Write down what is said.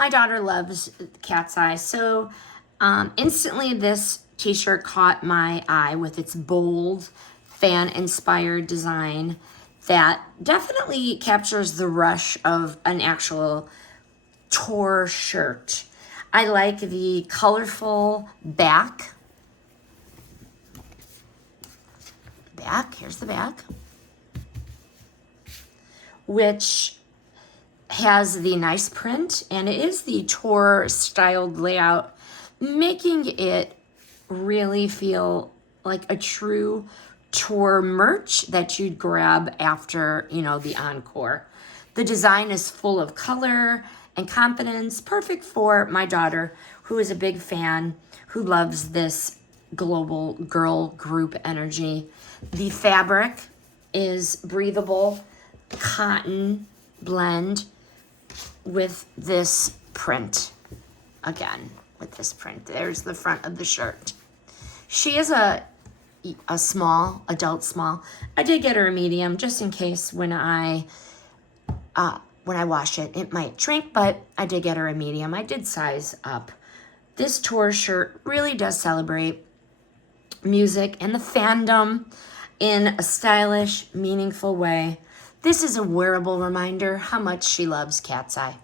My daughter loves Katseye, so instantly this t-shirt caught my eye with its bold, fan-inspired design that definitely captures the rush of an actual tour shirt. I like the colorful back. Here's the back, which has the nice print, and it is the tour styled layout, making it really feel like a true tour merch that you'd grab after, you know, the encore. The design is full of color and confidence, perfect for my daughter, who is a big fan, who loves this global girl group energy. The fabric is breathable cotton blend with this print. Again, with this print. There's the front of the shirt. She is a small, adult small. I did get her a medium just in case when I wash it, it might shrink, but I did get her a medium. I did size up. This tour shirt really does celebrate music and the fandom in a stylish, meaningful way. This is a wearable reminder how much she loves Katseye.